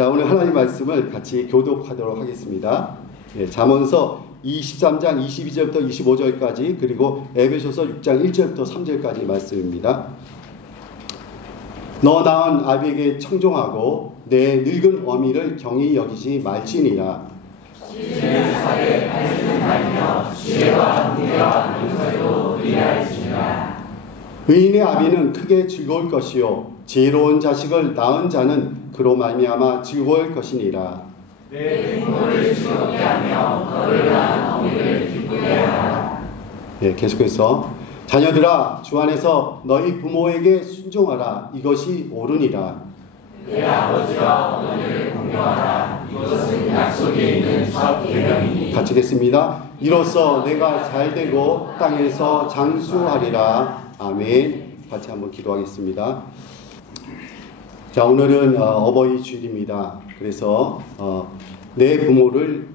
자, 오늘 하나님 말씀을 같이 교독하도록 하겠습니다. 잠언서 23장 22절부터 25절까지 그리고 에베소서 6장 1절부터 3절까지 말씀입니다. 너 낳은 아비에게 청종하고 내 늙은 어미를 경히 여기지 말지니라. 시즌의 사에 발지는 말며 지혜와 무게와 능설도 의뢰할지니라. 의인의 아비는 크게 즐거울 것이요 지혜로운 자식을 낳은 자는 그로 말미암아 즐거울 것이니라. 내 부모를 즐겁게 하며 너를 낳은 어미를 기쁘게 하라. 계속해서 자녀들아 주 안에서 너희 부모에게 순종하라. 이것이 옳으니라. 내 아버지와 어머니를 공경하라. 이것은 약속에 있는 첫 계명이니. 같이 읽겠습니다. 이로써 내가 잘되고 땅에서 장수하리라. 아멘. 같이 한번 기도하겠습니다. 자, 오늘은 어버이 주일입니다. 그래서 내 부모를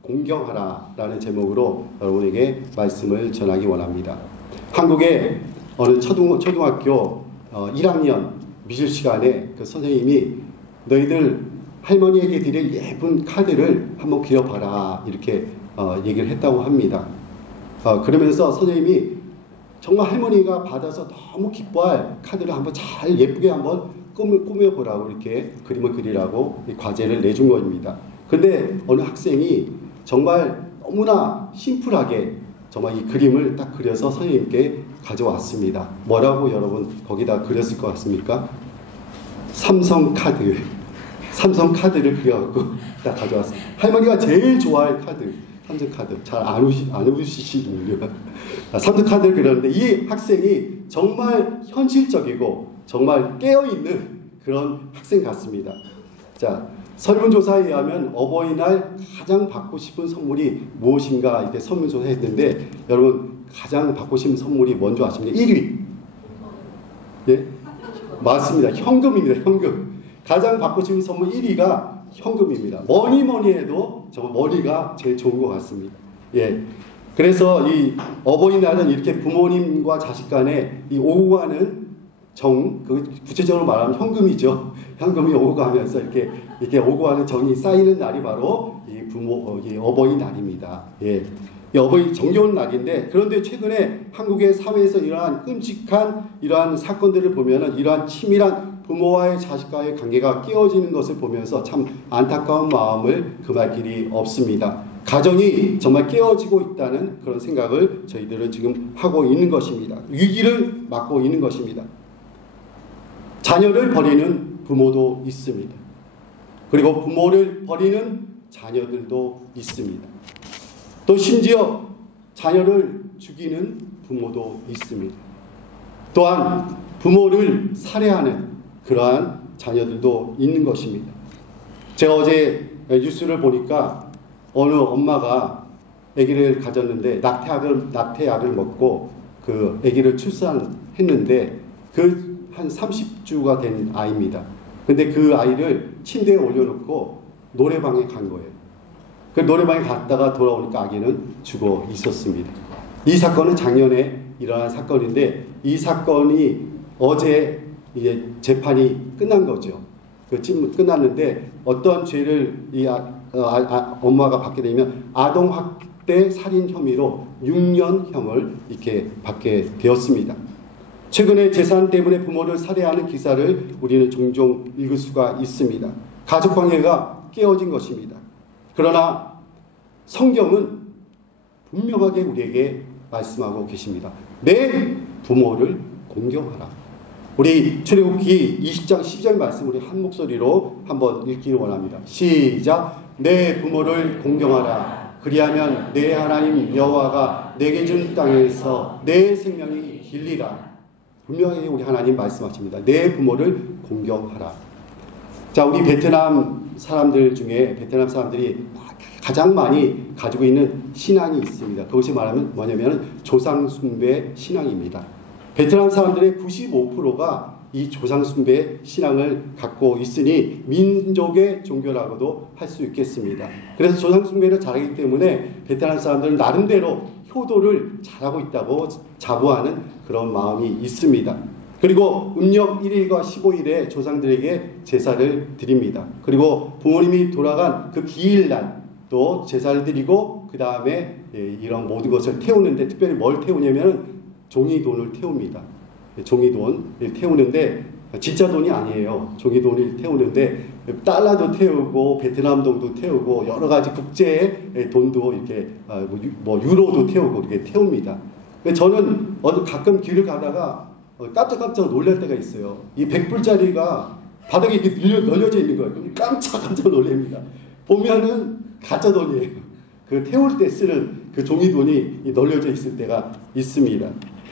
공경하라 라는 제목으로 여러분에게 말씀을 전하기 원합니다. 한국의 어느 초등학교 1학년 미술 시간에 그 선생님이 너희들 할머니에게 드릴 예쁜 카드를 한번 그려봐라 이렇게 얘기를 했다고 합니다. 그러면서 선생님이 정말 할머니가 받아서 너무 기뻐할 카드를 한번 잘 예쁘게 한번 꾸며보라고 이렇게 그림을 그리라고 과제를 내준 겁니다. 근데 어느 학생이 정말 너무나 심플하게 정말 이 그림을 딱 그려서 선생님께 가져왔습니다. 뭐라고 여러분 거기다 그렸을 것 같습니까? 삼성 카드를 그려갖고 딱 가져왔습니다. 할머니가 제일 좋아할 카드, 삼성 카드. 잘 안 웃으시는군요. 삼성 카드를 그렸는데 이 학생이 정말 현실적이고 정말 깨어있는 그런 학생 같습니다. 자, 설문조사에 의하면 어버이날 가장 받고 싶은 선물이 무엇인가 이렇게 설문조사 했는데 여러분 가장 받고 싶은 선물이 뭔지 아십니까? 1위. 예? 맞습니다. 현금입니다. 현금. 가장 받고 싶은 선물 1위가 현금입니다. 뭐니 해도 정말 머리가 제일 좋은 것 같습니다. 예. 그래서 이 어버이날은 이렇게 부모님과 자식 간에 이 오고 가는 구체적으로 말하면 현금이죠. 현금이 오고 가면서 이렇게 오고 가는 정이 쌓이는 날이 바로 이 어버이날입니다. 예. 이 어버이 정겨운 날인데 그런데 최근에 한국의 사회에서 일어난 끔찍한 이러한 사건들을 보면은 이러한 치밀한 부모와의 자식과의 관계가 깨어지는 것을 보면서 참 안타까운 마음을 금할 길이 없습니다. 가정이 정말 깨어지고 있다는 그런 생각을 저희들은 지금 하고 있는 것입니다. 위기를 맞고 있는 것입니다. 자녀를 버리는 부모도 있습니다. 그리고 부모를 버리는 자녀들도 있습니다. 또 심지어 자녀를 죽이는 부모도 있습니다. 또한 부모를 살해하는 그러한 자녀들도 있는 것입니다. 제가 어제 뉴스를 보니까 어느 엄마가 아기를 가졌는데 낙태약을 먹고 그 아기를 출산했는데 그 한 30주가 된 아이입니다. 근데 그 아이를 침대에 올려놓고 노래방에 간 거예요. 그 노래방에 갔다가 돌아오니까 아기는 죽어 있었습니다. 이 사건은 작년에 일어난 사건인데 이 사건이 어제 이제 재판이 끝난 거죠. 끝났는데 어떤 죄를 이 엄마가 받게 되면 아동학대 살인 혐의로 6년형을 이렇게 받게 되었습니다. 최근에 재산 때문에 부모를 살해하는 기사를 우리는 종종 읽을 수가 있습니다. 가족관계가 깨어진 것입니다. 그러나 성경은 분명하게 우리에게 말씀하고 계십니다. 내 부모를 공경하라. 우리 출애굽기 20장 10절 말씀 우리 한 목소리로 한번 읽기를 원합니다. 시작. 내 부모를 공경하라. 그리하면 내 하나님 여호와가 내게 준 땅에서 내 생명이 길리라. 분명히 우리 하나님 말씀하십니다. 내 부모를 공경하라. 자, 우리 베트남 사람들이 가장 많이 가지고 있는 신앙이 있습니다. 그것이 말하면 뭐냐면 조상 숭배 신앙입니다. 베트남 사람들의 95%가 이 조상 숭배 신앙을 갖고 있으니 민족의 종교라고도 할 수 있겠습니다. 그래서 조상 숭배를 잘하기 때문에 베트남 사람들은 나름대로 효도를 잘하고 있다고 자부하는 그런 마음이 있습니다. 그리고 음력 1일과 15일에 조상들에게 제사를 드립니다. 그리고 부모님이 돌아간 그 기일날 또 제사를 드리고 그 다음에 이런 모든 것을 태우는데 특별히 뭘 태우냐면 종이돈을 태웁니다. 종이돈을 태우는데 진짜 돈이 아니에요. 종이돈을 태우는데 달러도 태우고 베트남 돈도 태우고 여러 가지 국제의 돈도 이렇게 뭐 유로도 태우고 이렇게 태웁니다. 저는 가끔 길을 가다가 깜짝 놀랄 때가 있어요. 이 100불짜리가 바닥에 이렇게 널려져 있는 거예요. 그럼 깜짝 놀랍니다. 보면은 가짜 돈이에요. 그 태울 때 쓰는 그 종이돈이 널려져 있을 때가 있습니다.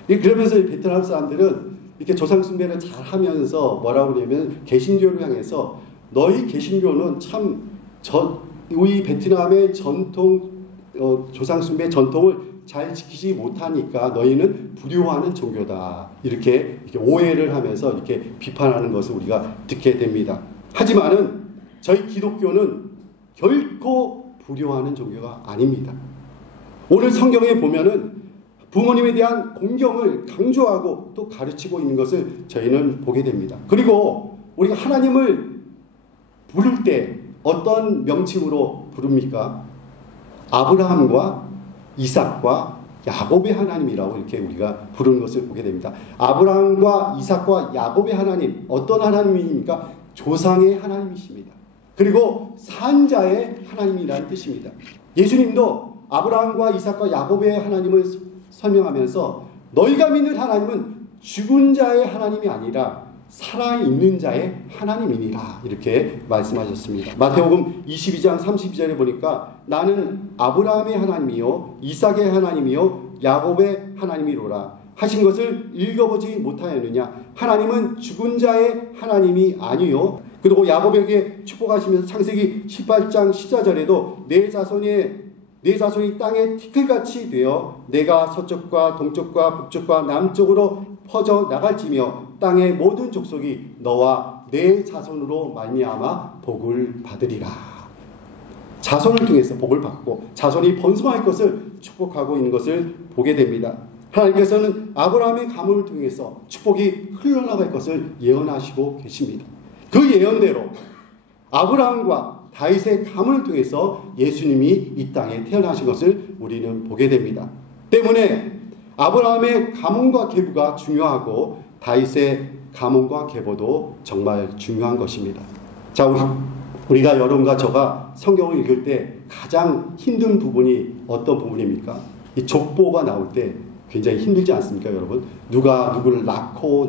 그러면서 베트남 사람들은 이렇게 조상 숭배를 잘 하면서 뭐라고 그러냐면 개신교를 향해서 너희 개신교는 참 우리 베트남의 전통 조상 숭배 전통을 잘 지키지 못하니까 너희는 불효하는 종교다. 이렇게 오해를 하면서 이렇게 비판하는 것을 우리가 듣게 됩니다. 하지만은 저희 기독교는 결코 불효하는 종교가 아닙니다. 오늘 성경에 보면은 부모님에 대한 공경을 강조하고 또 가르치고 있는 것을 저희는 보게 됩니다. 그리고 우리가 하나님을 부를 때 어떤 명칭으로 부릅니까? 아브라함과 이삭과 야곱의 하나님이라고 이렇게 우리가 부르는 것을 보게 됩니다. 아브라함과 이삭과 야곱의 하나님, 어떤 하나님입니까? 조상의 하나님이십니다. 그리고 산자의 하나님이라는 뜻입니다. 예수님도 아브라함과 이삭과 야곱의 하나님을 설명하면서 너희가 믿는 하나님은 죽은 자의 하나님이 아니라 살아있는 자의 하나님이니라 이렇게 말씀하셨습니다. 마태복음 22장 32절에 보니까 나는 아브라함의 하나님이요 이삭의 하나님이요 야곱의 하나님이로라 하신 것을 읽어보지 못하였느냐. 하나님은 죽은 자의 하나님이 아니요. 그리고 야곱에게 축복하시면서 창세기 18장 14절에도 내 자손이 땅에 티끌같이 되어 내가 서쪽과 동쪽과 북쪽과 남쪽으로 퍼져 나갈지며 땅의 모든 족속이 너와 내 자손으로 말미암아 복을 받으리라. 자손을 통해서 복을 받고 자손이 번성할 것을 축복하고 있는 것을 보게 됩니다. 하나님께서는 아브라함의 가문을 통해서 축복이 흘러나갈 것을 예언하시고 계십니다. 그 예언대로 아브라함과 다윗의 가문을 통해서 예수님이 이 땅에 태어나신 것을 우리는 보게 됩니다. 때문에 아브라함의 가문과 계보가 중요하고 다윗의 가문과 계보도 정말 중요한 것입니다. 자, 우리가 여러분과 저가 성경을 읽을 때 가장 힘든 부분이 어떤 부분입니까? 이 족보가 나올 때 굉장히 힘들지 않습니까, 여러분? 누가 누구를 낳고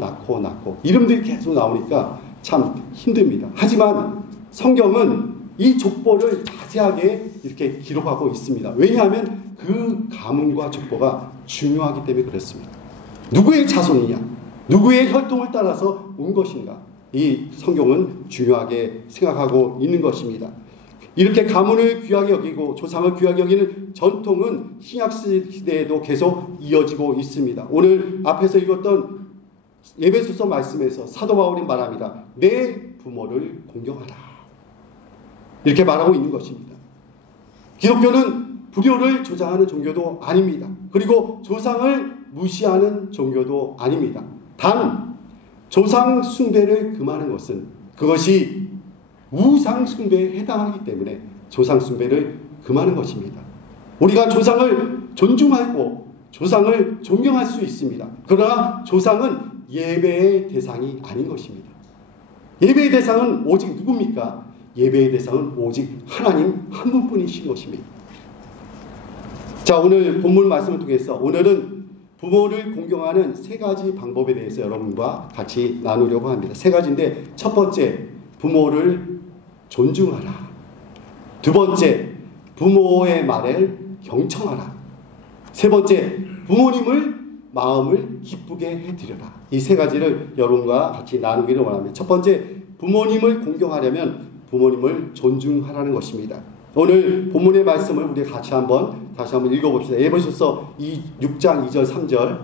이름들이 계속 나오니까 참 힘듭니다. 하지만 성경은 이 족보를 자세하게 이렇게 기록하고 있습니다. 왜냐하면 그 가문과 족보가 중요하기 때문에 그렇습니다. 누구의 자손이냐, 누구의 혈통을 따라서 온 것인가, 이 성경은 중요하게 생각하고 있는 것입니다. 이렇게 가문을 귀하게 여기고 조상을 귀하게 여기는 전통은 신약 시대에도 계속 이어지고 있습니다. 오늘 앞에서 읽었던 에베소서 말씀에서 사도 바울이 말합니다. 내 부모를 공경하라. 이렇게 말하고 있는 것입니다. 기독교는 불효를 조장하는 종교도 아닙니다. 그리고 조상을 무시하는 종교도 아닙니다. 단 조상 숭배를 금하는 것은 그것이 우상 숭배에 해당하기 때문에 조상 숭배를 금하는 것입니다. 우리가 조상을 존중하고 조상을 존경할 수 있습니다. 그러나 조상은 예배의 대상이 아닌 것입니다. 예배의 대상은 오직 누굽니까? 예배의 대상은 오직 하나님 한 분뿐이신 것입니다. 자, 오늘 본문 말씀을 통해서 오늘은 부모를 공경하는 세 가지 방법에 대해서 여러분과 같이 나누려고 합니다. 세 가지인데, 첫 번째, 부모를 존중하라. 두 번째, 부모의 말을 경청하라. 세 번째, 부모님을 마음을 기쁘게 해드려라. 이 세 가지를 여러분과 같이 나누기를 원합니다. 첫 번째, 부모님을 공경하려면 부모님을 존중하라는 것입니다. 오늘 본문의 말씀을 우리 다시 한번 읽어봅시다. 에베소서 6장 2절 3절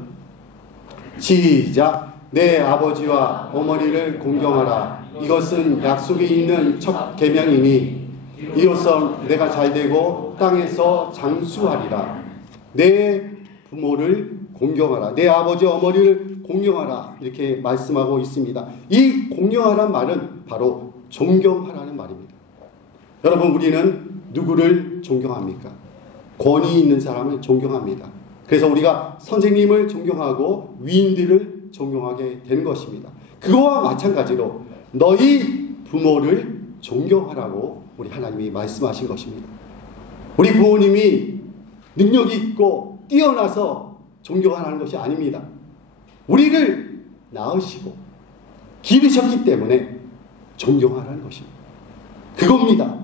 시작. 내 아버지와 어머니를 공경하라. 이것은 약속이 있는 첫 계명이니 이로써 내가 잘되고 땅에서 장수하리라. 내 부모를 공경하라. 내 아버지 어머니를 부모님을 공경하라 이렇게 말씀하고 있습니다. 이 공경하라는 말은 바로 존경하라는 말입니다. 여러분, 우리는 누구를 존경합니까? 권위 있는 사람을 존경합니다. 그래서 우리가 선생님을 존경하고 위인들을 존경하게 되는 것입니다. 그거와 마찬가지로 너희 부모를 존경하라고 우리 하나님이 말씀하신 것입니다. 우리 부모님이 능력이 있고 뛰어나서 존경하라는 것이 아닙니다. 우리를 낳으시고 기르셨기 때문에 존경하라는 것입니다. 그겁니다.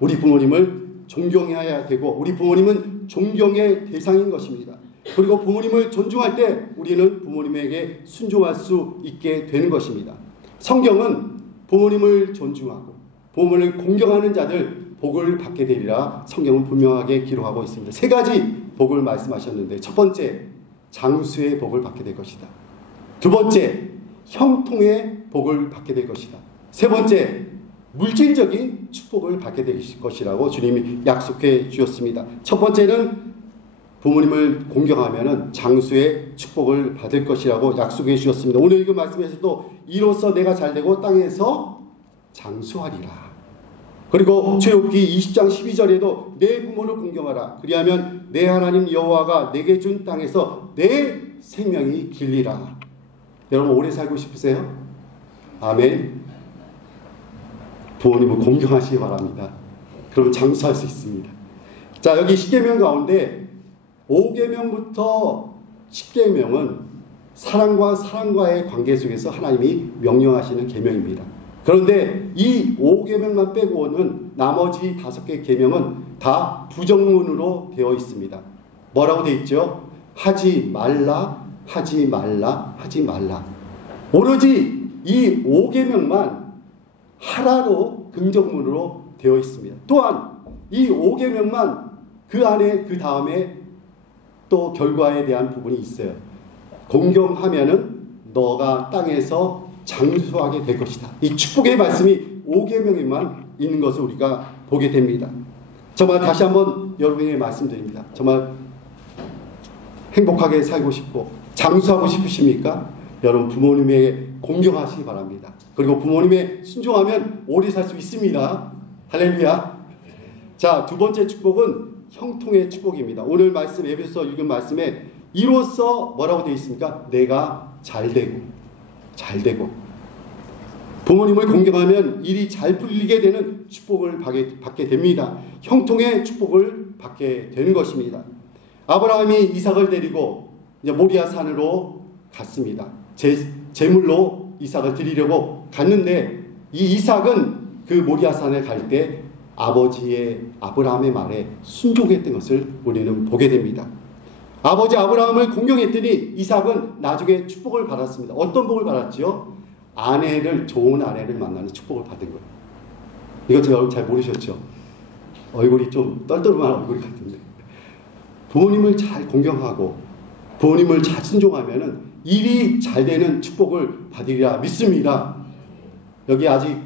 우리 부모님을 존경해야 되고 우리 부모님은 존경의 대상인 것입니다. 그리고 부모님을 존중할 때 우리는 부모님에게 순종할 수 있게 되는 것입니다. 성경은 부모님을 존중하고 부모님을 공경하는 자들 복을 받게 되리라 성경은 분명하게 기록하고 있습니다. 세 가지 복을 말씀하셨는데, 첫 번째, 장수의 복을 받게 될 것이다. 두 번째, 형통의 복을 받게 될 것이다. 세 번째, 물질적인 축복을 받게 될 것이라고 주님이 약속해 주셨습니다. 첫 번째는 부모님을 공경하면 장수의 축복을 받을 것이라고 약속해 주셨습니다. 오늘 읽은 말씀에서도 이로써 내가 잘되고 땅에서 장수하리라. 그리고 출애굽기 20장 12절에도 내 부모를 공경하라. 그리하면 내 하나님 여호와가 내게 준 땅에서 내 생명이 길리라. 여러분, 오래 살고 싶으세요? 아멘. 부모님을 공경하시기 바랍니다. 그러면 장수할 수 있습니다. 자, 여기 10계명 가운데 5계명부터 10계명은 사랑과 사랑과의 관계 속에서 하나님이 명령하시는 계명입니다. 그런데 이 5계명만 빼고는 나머지 5개 계명은 다 부정문으로 되어 있습니다. 뭐라고 되어 있죠? 하지 말라, 하지 말라, 하지 말라. 오로지 이 5계명만 하라로 긍정문으로 되어 있습니다. 또한 이 5계명만 그 안에 그 다음에 또 결과에 대한 부분이 있어요. 공경하면은 너가 땅에서 장수하게 될 것이다. 이 축복의 말씀이 5계명에만 있는 것을 우리가 보게 됩니다. 정말 다시 한번 여러분에게 말씀드립니다. 정말 행복하게 살고 싶고 장수하고 싶으십니까? 여러분, 부모님에게 공경하시기 바랍니다. 그리고 부모님에 순종하면 오래 살 수 있습니다. 할렐루야. 자, 두 번째 축복은 형통의 축복입니다. 오늘 말씀, 에베소서 읽은 말씀에 이로써 뭐라고 되어 있습니까? 내가 잘되고 부모님을 공경하면 일이 잘 풀리게 되는 축복을 받게 됩니다. 형통의 축복을 받게 되는 것입니다. 아브라함이 이삭을 데리고 이제 모리아 산으로 갔습니다. 제물로 이삭을 드리려고 갔는데 이 이삭은 그 모리아 산에 갈 때 아버지의 아브라함의 말에 순종했던 것을 우리는 보게 됩니다. 아버지 아브라함을 공경했더니 이삭은 나중에 축복을 받았습니다. 어떤 복을 받았죠? 좋은 아내를 만나는 축복을 받은 거예요. 이거 여러분 잘 모르셨죠? 얼굴이 좀 떨떠름한 얼굴 같은데, 부모님을 잘 공경하고 부모님을 잘 순종하면 일이 잘 되는 축복을 받으리라 믿습니다. 여기 아직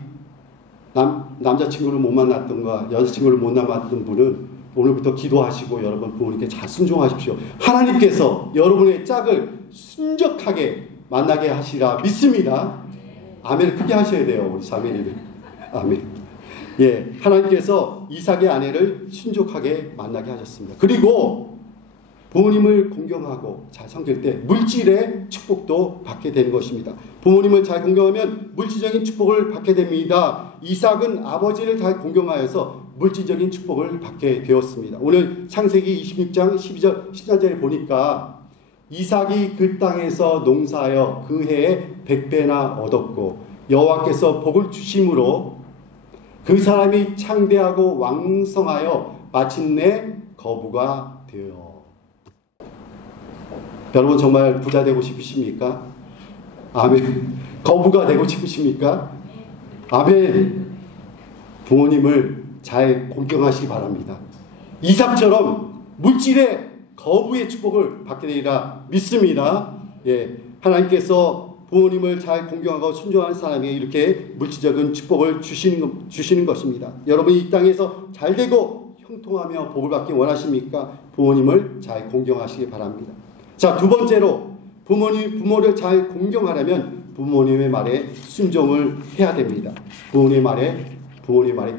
남자친구를 못 만났던가 여자친구를 못 만났던 분은 오늘부터 기도하시고 여러분 부모님께 잘 순종하십시오. 하나님께서 여러분의 짝을 순적하게 만나게 하시라 믿습니다. 아멘을 크게 하셔야 돼요, 우리 자매님들. 아멘. 예, 하나님께서 이삭의 아내를 순적하게 만나게 하셨습니다. 그리고 부모님을 공경하고 잘 섬길 때 물질의 축복도 받게 되는 것입니다. 부모님을 잘 공경하면 물질적인 축복을 받게 됩니다. 이삭은 아버지를 잘 공경하여서 물질적인 축복을 받게 되었습니다. 오늘 창세기 26장 12절 14절에 보니까 이삭이 그 땅에서 농사하여 그 해에 100배나 얻었고 여호와께서 복을 주심으로 그 사람이 창대하고 왕성하여 마침내 거부가 되어. 여러분 정말 부자 되고 싶으십니까? 아멘. 거부가 되고 싶으십니까? 아멘. 부모님을 잘 공경하시기 바랍니다. 이삭처럼 물질의 거부의 축복을 받게 되리라 믿습니다. 예, 하나님께서 부모님을 잘 공경하고 순종하는 사람에게 이렇게 물질적인 축복을 주시는 것입니다. 여러분이 이 땅에서 잘되고 형통하며 복을 받기 원하십니까? 부모님을 잘 공경하시기 바랍니다. 자, 두 번째로 부모를 잘 공경하려면 부모님의 말에 순종을 해야 됩니다. 부모님의 말에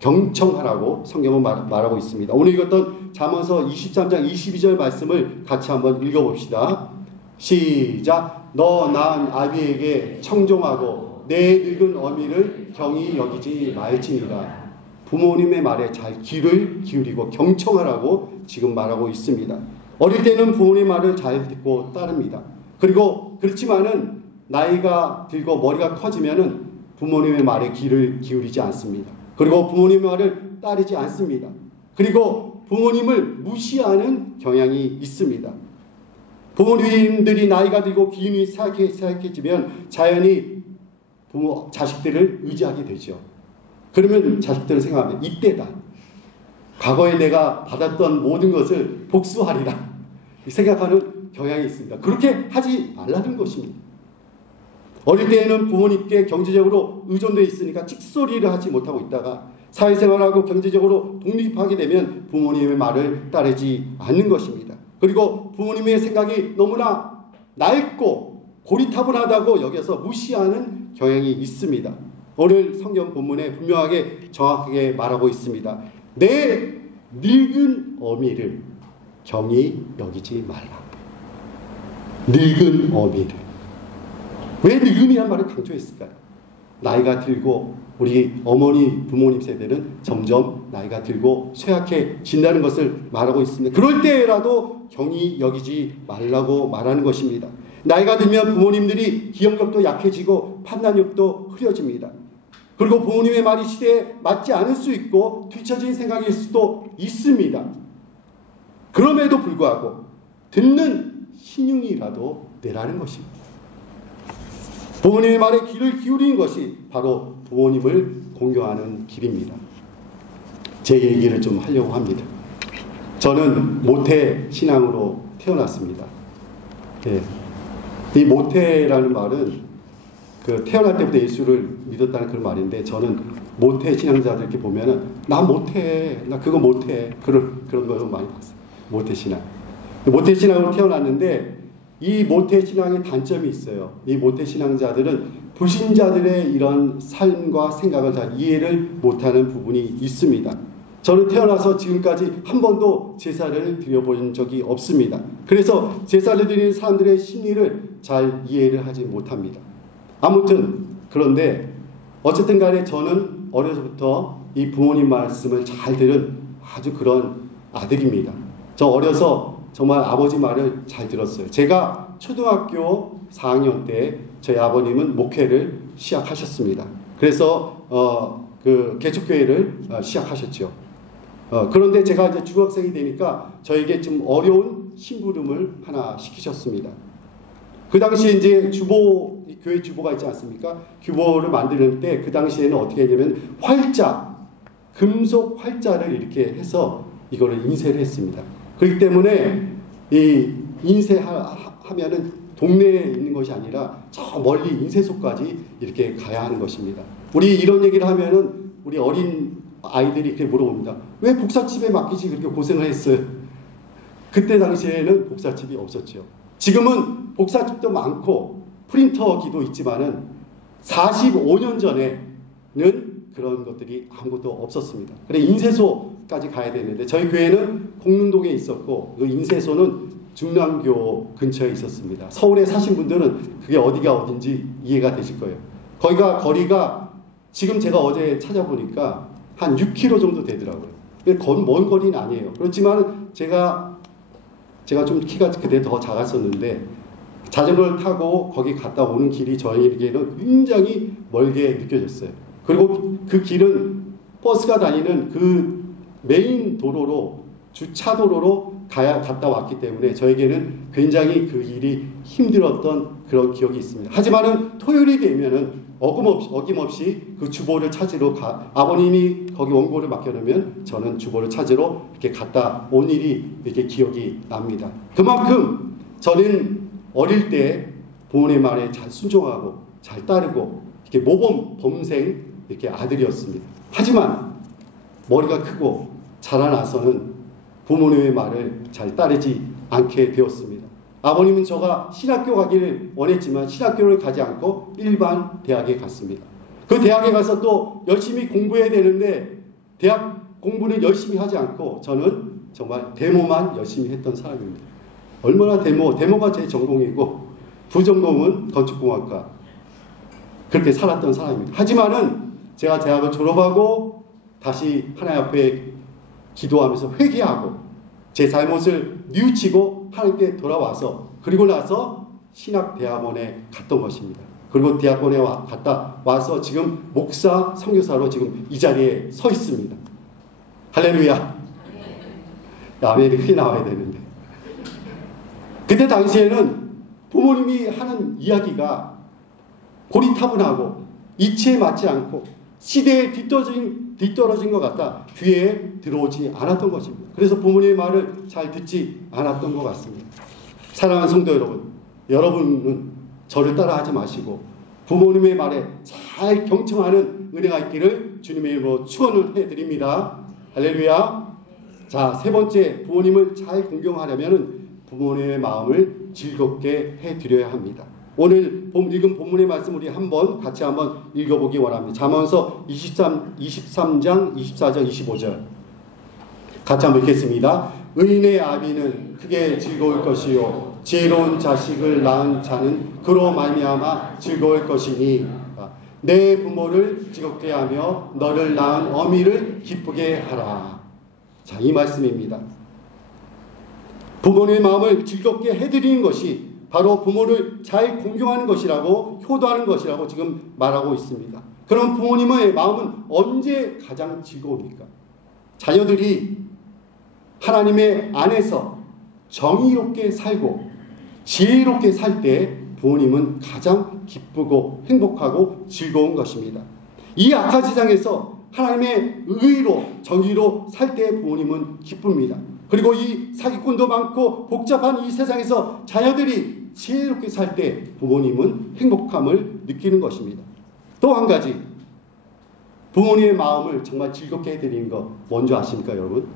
경청하라고 성경은 말하고 있습니다. 오늘 읽었던 잠언서 23장 22절 말씀을 같이 한번 읽어봅시다. 시작. 너 낳은 아비에게 청종하고 내 늙은 어미를 경히 여기지 말지니라. 부모님의 말에 잘 귀를 기울이고 경청하라고 지금 말하고 있습니다. 어릴 때는 부모님의 말을 잘 듣고 따릅니다. 그리고 그렇지만은 나이가 들고 머리가 커지면은 부모님의 말에 귀를 기울이지 않습니다. 그리고 부모님의 말을 따르지 않습니다. 그리고 부모님을 무시하는 경향이 있습니다. 부모님들이 나이가 들고 기운이 쇠약해지면 자연히 자식들을 의지하게 되죠. 그러면 자식들은 생각하면 이때다. 과거에 내가 받았던 모든 것을 복수하리라 생각하는 경향이 있습니다. 그렇게 하지 말라는 것입니다. 어릴 때에는 부모님께 경제적으로 의존되어 있으니까 찍소리를 하지 못하고 있다가 사회생활하고 경제적으로 독립하게 되면 부모님의 말을 따르지 않는 것입니다. 그리고 부모님의 생각이 너무나 낡고 고리타분하다고 여겨서 무시하는 경향이 있습니다. 오늘 성경 본문에 분명하게 정확하게 말하고 있습니다. 내 늙은 어미를 경히 여기지 말라. 늙은 어미를. 왜 늙은이란 말을 강조했을까요? 나이가 들고 우리 어머니 부모님 세대는 점점 나이가 들고 쇠약해진다는 것을 말하고 있습니다. 그럴 때라도 경히 여기지 말라고 말하는 것입니다. 나이가 들면 부모님들이 기억력도 약해지고 판단력도 흐려집니다. 그리고 부모님의 말이 시대에 맞지 않을 수 있고 뒤처진 생각일 수도 있습니다. 그럼에도 불구하고 듣는 신용이라도 내라는 것입니다. 부모님의 말에 귀를 기울이는 것이 바로 부모님을 공경하는 길입니다. 제 얘기를 좀 하려고 합니다. 저는 모태 신앙으로 태어났습니다. 예. 이 모태라는 말은 태어날 때부터 예수를 믿었다는 그런 말인데, 저는 모태 신앙자들 이렇게 보면은 나 못해, 나 그거 못해, 그런 거 많이 봤어요. 모태 신앙. 모태 신앙으로 태어났는데 이 모태 신앙의 단점이 있어요. 이 모태 신앙자들은 불신자들의 이런 삶과 생각을 잘 이해를 못하는 부분이 있습니다. 저는 태어나서 지금까지 한 번도 제사를 드려본 적이 없습니다. 그래서 제사를 드리는 사람들의 심리를 잘 이해를 하지 못합니다. 아무튼 그런데 어쨌든 간에 저는 어려서부터 이 부모님 말씀을 잘 들은 아주 그런 아들입니다. 저 어려서 정말 아버지 말을 잘 들었어요. 제가 초등학교 4학년 때 저희 아버님은 목회를 시작하셨습니다. 그래서 개척교회를 시작하셨죠. 그런데 제가 이제 중학생이 되니까 저에게 좀 어려운 심부름을 하나 시키셨습니다. 그 당시에 이제 교회 주보가 있지 않습니까? 규보를 만들 때 그 당시에는 어떻게 했냐면 금속 활자를 이렇게 해서 이거를 인쇄를 했습니다. 그렇기 때문에 이 인쇄하면은 동네에 있는 것이 아니라 저 멀리 인쇄소까지 이렇게 가야 하는 것입니다. 우리 이런 얘기를 하면은 우리 어린 아이들이 이렇게 물어봅니다. 왜 복사집에 맡기지 그렇게 고생을 했어요? 그때 당시에는 복사집이 없었죠. 지금은 복사집도 많고 프린터기도 있지만은 45년 전에는 그런 것들이 아무것도 없었습니다. 그래 인쇄소까지 가야 되는데 저희 교회는 공릉동에 있었고 그 인쇄소는 중랑교 근처에 있었습니다. 서울에 사신 분들은 그게 어디가 어딘지 이해가 되실 거예요. 거리가 지금 제가 어제 찾아보니까 한 6km 정도 되더라고요. 먼 거리는 아니에요. 그렇지만 제가 좀 키가 그때 더 작았었는데 자전거를 타고 거기 갔다 오는 길이 저에게는 굉장히 멀게 느껴졌어요. 그리고 그 길은 버스가 다니는 그 메인 도로로 주차도로로 갔다 왔기 때문에 저에게는 굉장히 그 일이 힘들었던 그런 기억이 있습니다. 하지만은 토요일이 되면은 어김없이 그 주보를 찾으러 아버님이 거기 원고를 맡겨놓으면 저는 주보를 찾으러 이렇게 갔다 온 일이 이렇게 기억이 납니다. 그만큼 저는 어릴 때 부모님 말에 잘 순종하고 잘 따르고 이렇게 모범 범생 이렇게 아들이었습니다. 하지만 머리가 크고 자라나서는 부모님의 말을 잘 따르지 않게 되었습니다. 아버님은 저가 신학교 가기를 원했지만 신학교를 가지 않고 일반 대학에 갔습니다. 그 대학에 가서 또 열심히 공부해야 되는데 대학 공부는 열심히 하지 않고 저는 정말 데모만 열심히 했던 사람입니다. 얼마나 데모가 제 전공이고 부전공은 건축공학과 그렇게 살았던 사람입니다. 하지만은 제가 대학을 졸업하고 다시 하나님 앞에 기도하면서 회개하고 제 잘못을 뉘우치고 하나님께 돌아와서 그리고 나서 신학대학원에 갔던 것입니다. 그리고 대학원에 갔다 와서 지금 목사, 선교사로 지금 이 자리에 서 있습니다. 할렐루야. 아멘이 크게 나와야 되는데. 그때 당시에는 부모님이 하는 이야기가 고리타분하고 이치에 맞지 않고 시대에 뒤떨어진 것 같다 귀에 들어오지 않았던 것입니다. 그래서 부모님의 말을 잘 듣지 않았던 것 같습니다. 사랑하는 성도 여러분, 여러분은 저를 따라하지 마시고 부모님의 말에 잘 경청하는 은혜가 있기를 주님의 이름으로 축원을 해드립니다. 할렐루야. 자, 세 번째, 부모님을 잘 공경하려면 부모님의 마음을 즐겁게 해드려야 합니다. 오늘 읽은 본문의 말씀 우리 같이 한번 읽어보기 원합니다. 잠언서 23장 24절 25절 같이 한번 읽겠습니다. 의인의 아비는 크게 즐거울 것이요 지혜로운 자식을 낳은 자는 그로 말미암아 즐거울 것이니 내 부모를 즐겁게 하며 너를 낳은 어미를 기쁘게 하라. 자, 이 말씀입니다. 부모님의 마음을 즐겁게 해드리는 것이 바로 부모를 잘 공경하는 것이라고, 효도하는 것이라고 지금 말하고 있습니다. 그럼 부모님의 마음은 언제 가장 즐거웁니까? 자녀들이 하나님의 안에서 정의롭게 살고 지혜롭게 살 때 부모님은 가장 기쁘고 행복하고 즐거운 것입니다. 이 악한 세상에서 하나님의 의로 정의로 살 때 부모님은 기쁩니다. 그리고 이 사기꾼도 많고 복잡한 이 세상에서 자녀들이 지혜롭게 살 때 부모님은 행복함을 느끼는 것입니다. 또 한 가지, 부모님의 마음을 정말 즐겁게 해드리는 것 뭔지 아십니까 여러분?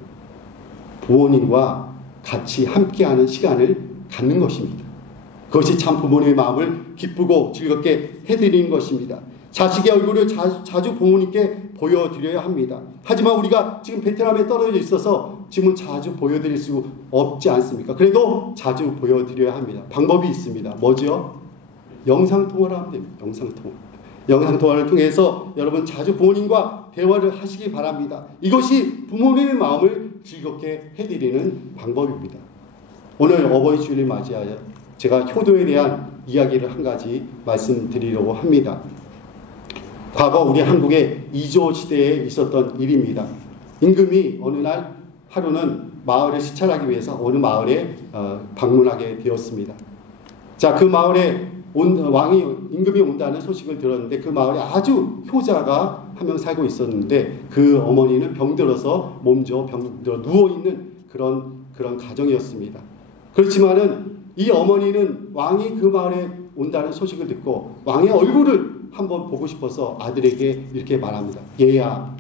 부모님과 같이 함께하는 시간을 갖는 것입니다. 그것이 참 부모님의 마음을 기쁘고 즐겁게 해드리는 것입니다. 자식의 얼굴을 자주 부모님께 보여드려야 합니다. 하지만 우리가 지금 베트남에 떨어져 있어서 지금은 자주 보여드릴 수 없지 않습니까? 그래도 자주 보여드려야 합니다. 방법이 있습니다. 뭐죠? 영상통화를 하면 됩니다. 영상통화를 통해서 여러분 자주 부모님과 대화를 하시기 바랍니다. 이것이 부모님의 마음을 즐겁게 해드리는 방법입니다. 오늘 어버이 주일을 맞이하여 제가 효도에 대한 이야기를 한 가지 말씀드리려고 합니다. 과거 우리 한국의 이조 시대에 있었던 일입니다. 임금이 어느 날 하루는 마을을 시찰하기 위해서 어느 마을에 방문하게 되었습니다. 자, 그 마을에 임금이 온다는 소식을 들었는데 그 마을에 아주 효자가 한 명 살고 있었는데 그 어머니는 병들어서 몸져 병들어 누워있는 그런 가정이었습니다. 그렇지만은 이 어머니는 왕이 그 마을에 온다는 소식을 듣고 왕의 얼굴을 한번 보고 싶어서 아들에게 이렇게 말합니다. 얘야,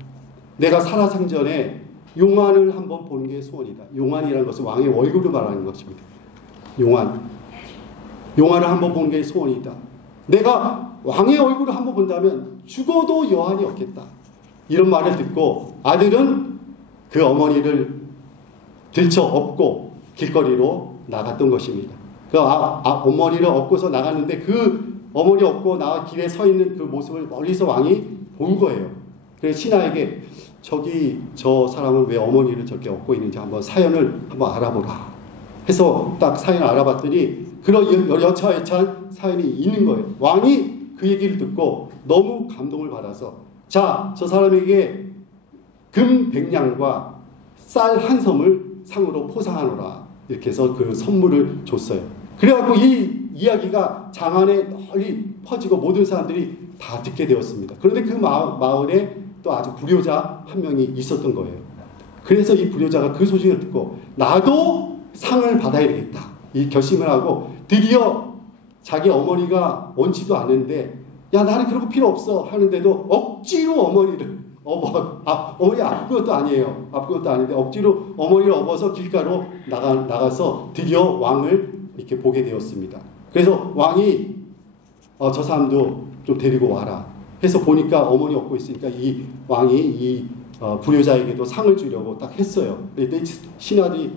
내가 살아생전에 용안을 한번 보는 게 소원이다. 용안이라는 것은 왕의 얼굴을 말하는 것입니다. 용안을 한번 보는 게 소원이다. 내가 왕의 얼굴을 한번 본다면 죽어도 여한이 없겠다. 이런 말을 듣고 아들은 그 어머니를 들쳐 업고 길거리로 나갔던 것입니다. 그 어머니를 업고서 나갔는데 그 어머니 업고 나와 길에 서 있는 그 모습을 멀리서 왕이 본 거예요. 그래서 신하에게 저 사람은 왜 어머니를 저렇게 업고 있는지 한번 사연을 한번 알아보라 해서 딱 사연을 알아봤더니 그런 여차여차한 사연이 있는 거예요. 왕이 그 얘기를 듣고 너무 감동을 받아서 자, 저 사람에게 금 100냥과 쌀 한 섬을 상으로 포상하노라 이렇게 해서 그 선물을 줬어요. 그래갖고 이 이야기가 장안에 널리 퍼지고 모든 사람들이 다 듣게 되었습니다. 그런데 그 마을에 또 아주 불효자 한 명이 있었던 거예요. 그래서 이 불효자가 그 소식을 듣고 나도 상을 받아야 되겠다 이 결심을 하고 드디어 자기 어머니가 원치도 않는데 야 나는 그런 거 필요 없어 하는데도 억지로 어머니를 어머니 아픈 것도 아니에요. 아픈 것도 아닌데 억지로 어머니를 업어서 길가로 나가서 드디어 왕을 이렇게 보게 되었습니다. 그래서 왕이 저 사람도 좀 데리고 와라 해서 보니까 어머니 얻고 있으니까 이 왕이 이 불효자에게도 상을 주려고 딱 했어요. 근데 신하들이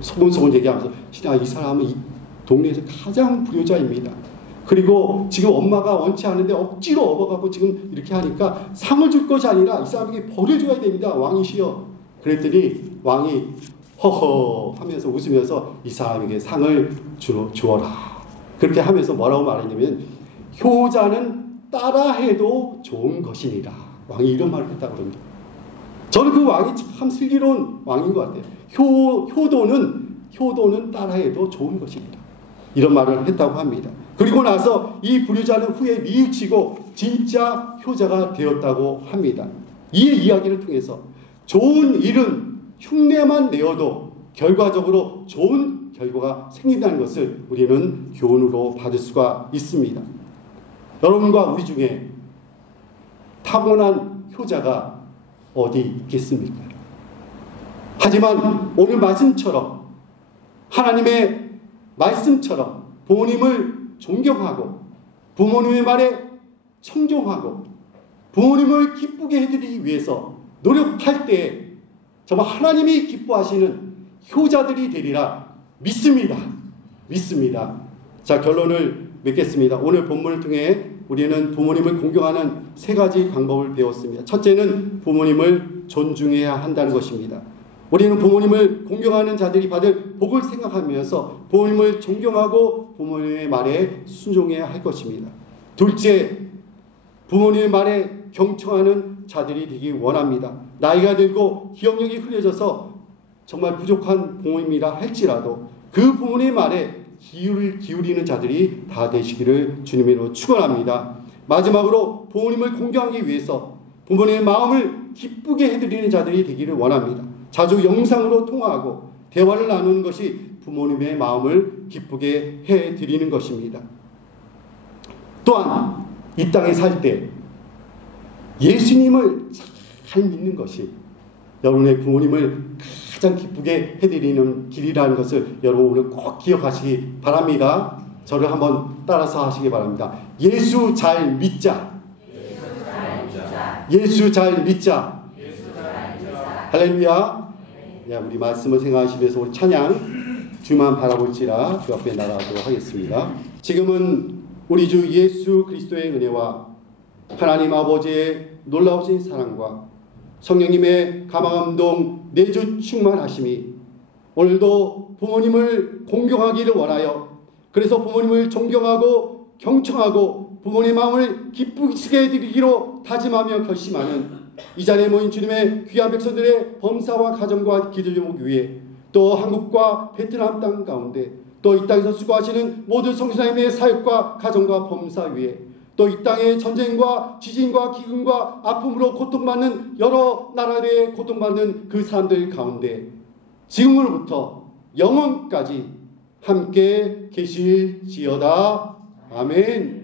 소곤소곤 얘기하면서 이 사람은 이 동네에서 가장 불효자입니다. 그리고 지금 엄마가 원치 않은데 억지로 업어가고 지금 이렇게 하니까 상을 줄 것이 아니라 이 사람에게 벌을 줘야 됩니다. 왕이시여. 그랬더니 왕이 허허 하면서 웃으면서 이 사람에게 상을 주어라. 그렇게 하면서 뭐라고 말했냐면 효자는 따라해도 좋은 것이니라. 왕이 이런 말을 했다고 합니다. 저는 그 왕이 참 슬기로운 왕인 것 같아요. 효도는 따라해도 좋은 것입니다. 이런 말을 했다고 합니다. 그리고 나서 이 불효자는 후에 뉘우치고 진짜 효자가 되었다고 합니다. 이 이야기를 통해서 좋은 일은 흉내만 내어도 결과적으로 좋은 결과가 생긴다는 것을 우리는 교훈으로 받을 수가 있습니다. 여러분과 우리 중에 타고난 효자가 어디 있겠습니까? 하지만 오늘 말씀처럼 하나님의 말씀처럼 부모님을 존경하고 부모님의 말에 청종하고 부모님을 기쁘게 해드리기 위해서 노력할 때 정말 하나님이 기뻐하시는 효자들이 되리라 믿습니다. 자, 결론을 맺겠습니다. 오늘 본문을 통해 우리는 부모님을 공경하는 세 가지 방법을 배웠습니다. 첫째는 부모님을 존중해야 한다는 것입니다. 우리는 부모님을 공경하는 자들이 받을 복을 생각하면서 부모님을 존경하고 부모님의 말에 순종해야 할 것입니다. 둘째, 부모님의 말에 경청하는 자들이 되기 원합니다. 나이가 들고 기억력이 흐려져서 정말 부족한 부모님이라 할지라도 그 부모님의 말에 기울이는 자들이 다 되시기를 주님으로 축원합니다. 마지막으로 부모님을 공경하기 위해서 부모님의 마음을 기쁘게 해드리는 자들이 되기를 원합니다. 자주 영상으로 통화하고 대화를 나누는 것이 부모님의 마음을 기쁘게 해드리는 것입니다. 또한 이 땅에 살 때 예수님을 잘 믿는 것이 여러분의 부모님을 가장 기쁘게 해드리는 길이라는 것을 여러분 오늘 꼭 기억하시기 바랍니다. 저를 한번 따라서 하시기 바랍니다. 예수 잘 믿자. 예수 잘 믿자. 할렐루야. 우리 말씀을 생각하시면서 우리 찬양 주만 바라볼지라 주 앞에 나가도록 하겠습니다. 지금은 우리 주 예수 그리스도의 은혜와 하나님 아버지의 놀라우신 사랑과 성령님의 감화감동 내주 충만하심이 오늘도 부모님을 공경하기를 원하여 그래서 부모님을 존경하고 경청하고 부모님의 마음을 기쁘게 해드리기로 다짐하며 결심하는 이 자리에 모인 주님의 귀한 백성들의 범사와 가정과 기도를 위해 또 한국과 베트남 땅 가운데 또 이 땅에서 수고하시는 모든 성도님의 사역과 가정과 범사 위에 또 이 땅의 전쟁과 지진과 기근과 아픔으로 고통받는 여러 나라에 고통받는 그 사람들 가운데 지금으로부터 영원까지 함께 계실지어다. 아멘.